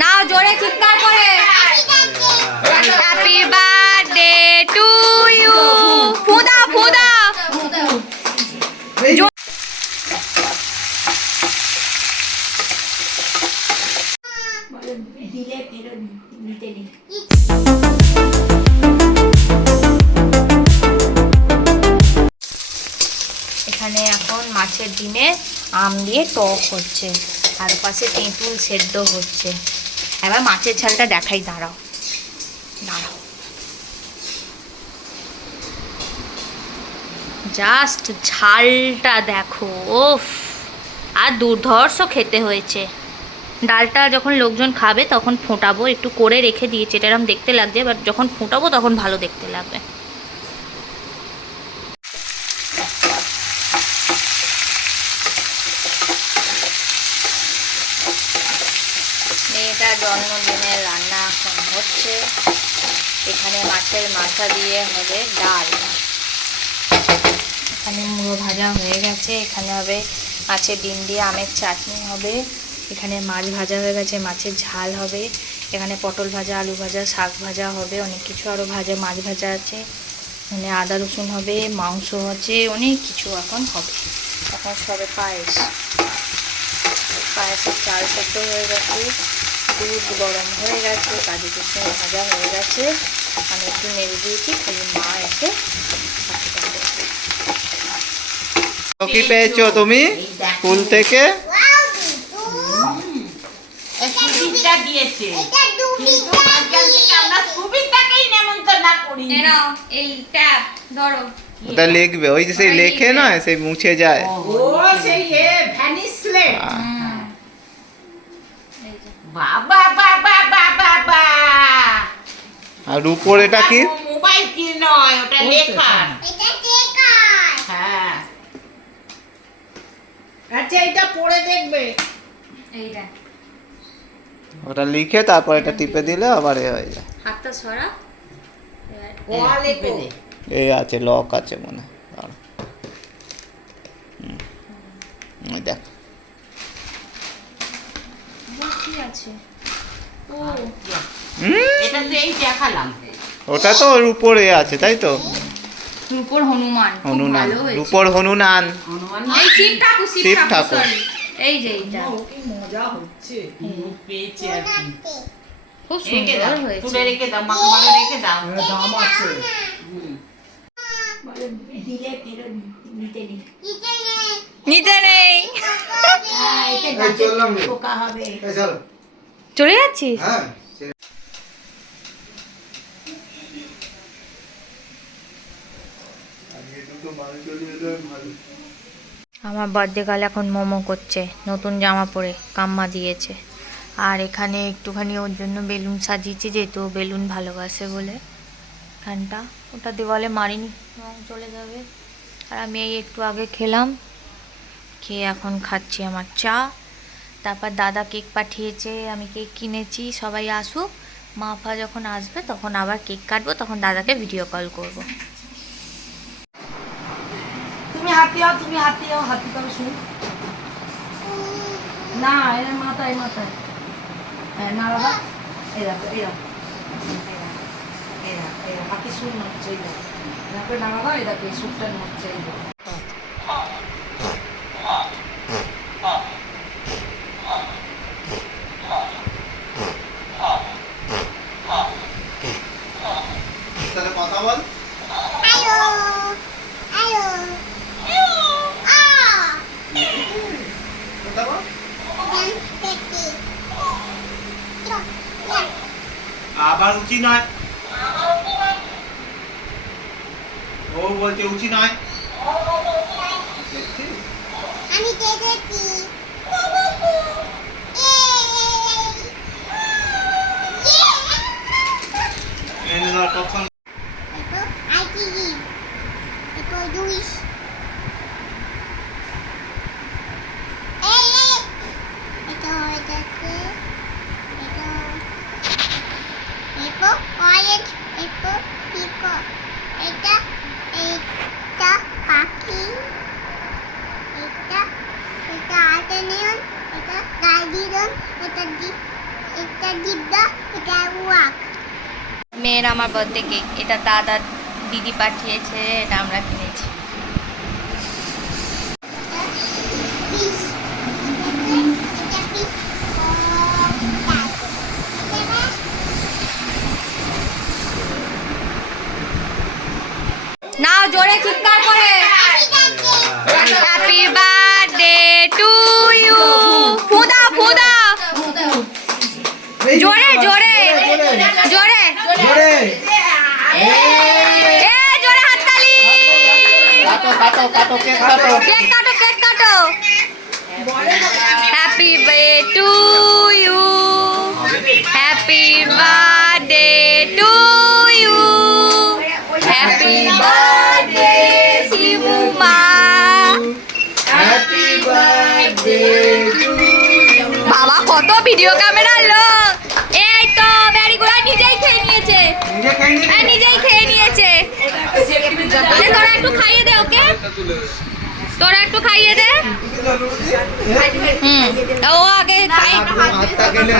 নাও জোরে চিৎকার করে হ্যাপি বার্থডে টু ইউ। ফুদা ফুদা এখানে এখন মাছের ডিমে আম দিয়ে টক হচ্ছে, আর পাশে তেঁতুল সেদ্ধ হচ্ছে। এবার মাছের ঝালটা দেখাই, দাঁড়াও দাঁড়াও, জাস্ট ঝালটা দেখো, ওফ, আর দুর্ধর্ষ খেতে হয়েছে। ডালটা যখন লোকজন খাবে তখন ফোটাবো, একটু করে রেখে দিয়েছি, এটা এরকম দেখতে লাগছে, বাট যখন ফোটাবো তখন ভালো দেখতে লাগবে। মেয়েটার জন্মদিনের রান্না এখন হচ্ছে। এখানে মাছের মাথা দিয়ে হবে ডাল, এখানে মুড়ো ভাজা হয়ে গেছে, এখানে হবে মাছের ডিম দিয়ে আমের চাটনি হবে, এখানে মাছ ভাজা হয়ে গেছে, মাছের ঝাল হবে, এখানে পটল ভাজা, আলু ভাজা, শাক ভাজা হবে, অনেক কিছু আরও ভাজা, মাছ ভাজা আছে, এখানে আদা রসুন হবে, মাংস আছে, অনেক কিছু এখন হবে। এখন সবে পায়েস, পায়েসের চাল সেদ্ধ হয়ে গেছে, দুধ গরম হয়ে গেছে, কাজু কিশমিশ ভাজা হয়ে গেছে, আমি একটু নেড়ে দিয়েছি, খালি মা এসে কি পেয়েছো তুমি স্কুল থেকে? ওটা লিখবে, ওই যে সেই লেখে না, সেই মুছে যায়। আর উপর এটা কি? মোবাইল কি নয়, ওটা লেখা। হ্যাঁ, আচ্ছা এটা পড়ে দেখবে। এইটা ওটা লিখে তারপর এটা টিপে দিলে আবার এ হয়ে যায়। হাতটা সরা, এই আছে, লক আছে মনে হয়, দেখ কি আছে। ও এটা তো এই দেখালাম, ওটা তো ওর উপরে আছে, তাই তো? রূপর হনুমান, হনুমান, রূপর হনুমান, এই শিব ঠাকুর, শিব ঠাকুর। সরি, এই যে এইটা কি মজা হচ্ছে, পেয়েছে আর কি। খুব রেখে দাও, সুন্দর হয়েছে। তুলে রেখে দাও, মাকে মাকে রেখে দাও, দাম আছে। দিলে ফেরত নিতে নেই, নিতে নেই। পোকা হবে। চলে যাচ্ছিস? আমার বার্থডে গার্ল এখন মোমো করছে, নতুন জামা পরে কাম্মা দিয়েছে, আর এখানে একটুখানি ওর জন্য বেলুন সাজিয়েছি, যেহেতু বেলুন ভালোবাসে বলে। এখানটা ওটা দেওয়ালে মারিনি, রং চলে যাবে। আর আমি এই একটু আগে খেলাম, খেয়ে এখন খাচ্ছি আমার চা। তারপর দাদা কেক পাঠিয়েছে, আমি কেক কিনেছি, সবাই আসুক, মা ফা যখন আসবে তখন আবার কেক কাটবো, তখন দাদাকে ভিডিও কল করব। তুমি হাতি হও, হাতি করে শুন না, এর মাথায় মাথায়, হ্যাঁ না বাবা, এরকম এরকম এরকম হাতি শুন নড়ছে, এরকম না বাবা, এরকম এই সুটটা নড়ছে, কথা বল। আবার উচি নয়, ও বলছে উচি নয়। আমি দেখেছি, কখন পাখি, এটা এটা আর্টেনিয়ন, এটা গাইডিরন, এটা জিব্বা এটা ওয়াক মেয়ের আমার বার্থডে কেক, এটা দাদা দিদি পাঠিয়েছে, এটা আমরা কিনেছি। পিস এটা পিস নাও জোরে চিৎকার করে হ্যাপি বার্থডে টু ইউ। ফুদা ফুদা জোরে জোরে জোরে এ জোরে হাততালি। কাটো কাটো কাটো কেক কাটো। কেক কাটো কেক কাটো। Happy birthday to you, happy birthday to you, happy birthday Shibu মা। Happy birthday to you. বাবা কত ভিডিও ক্যামেরার লোক। এই তো ভেরি গুড, নিজেই খেয়ে নিয়েছে, নিজে খেয়ে নিবি? নিজেই খেয়ে নিয়েছে। আরে তোরা একটু খাইয়ে দে ওকে, তোরা একটু খাইয়ে দে। ও আগে খাই। হাতটা গেলে